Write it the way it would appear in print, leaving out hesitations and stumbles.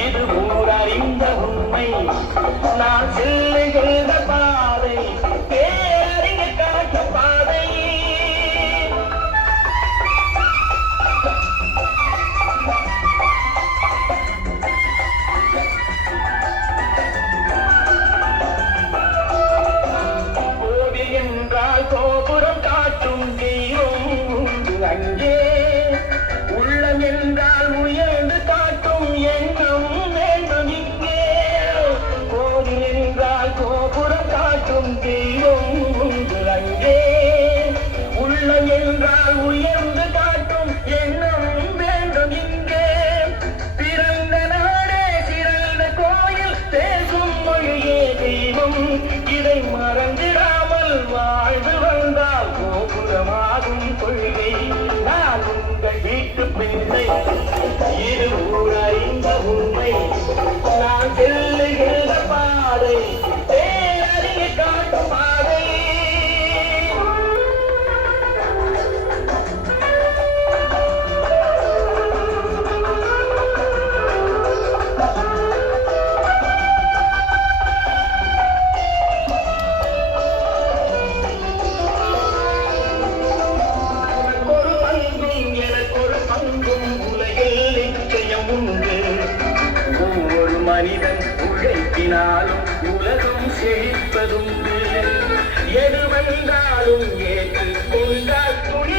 இது ஊரறிந்த உண்மை. நான் செல்லுகின்ற பாதை பேரறிஞ காட்ட பாதை. கோவில் என்றால் கோபுரம் காட்டும் தெய்வம் உண்டு அங்கே. உள்ளம் என்றால் உயர்ந்து காட்டும் எண்ணம் வேண்டும் இங்கே. கோவில் என்றால் கோபுரம் காட்டும் தெய்வம் உண்டு அங்கே. உள்ளம் என்றால் உயர்ந்து காட்டும் எண்ணம் வேண்டும் இங்கே. பிறந்த நாடே சிறந்த கோயில் பேசும் மொழியே தெய்வம். இதை மறந்திடாமல் வாழ்ந்து வந்தால் கோபுரமாகும் கொள்கை. நான் உங்கள் வீட்டு பிள்ளை, இது ஊரறிந்த உண்மை. நான் செல்லுகின்ற பாதை பேரறிய காட்டும் பாதை. ஒரு பங்கும் எனக்கொரு பங்கும் உலகில் நிச்சயம் உண்டு. ஒவ்வொரு மனிதன் உழைப்பினாலும் உலகம் செழிப்பதுண்டு. எது வந்தாலும் ஏற்றுக்கொண்டால் துணி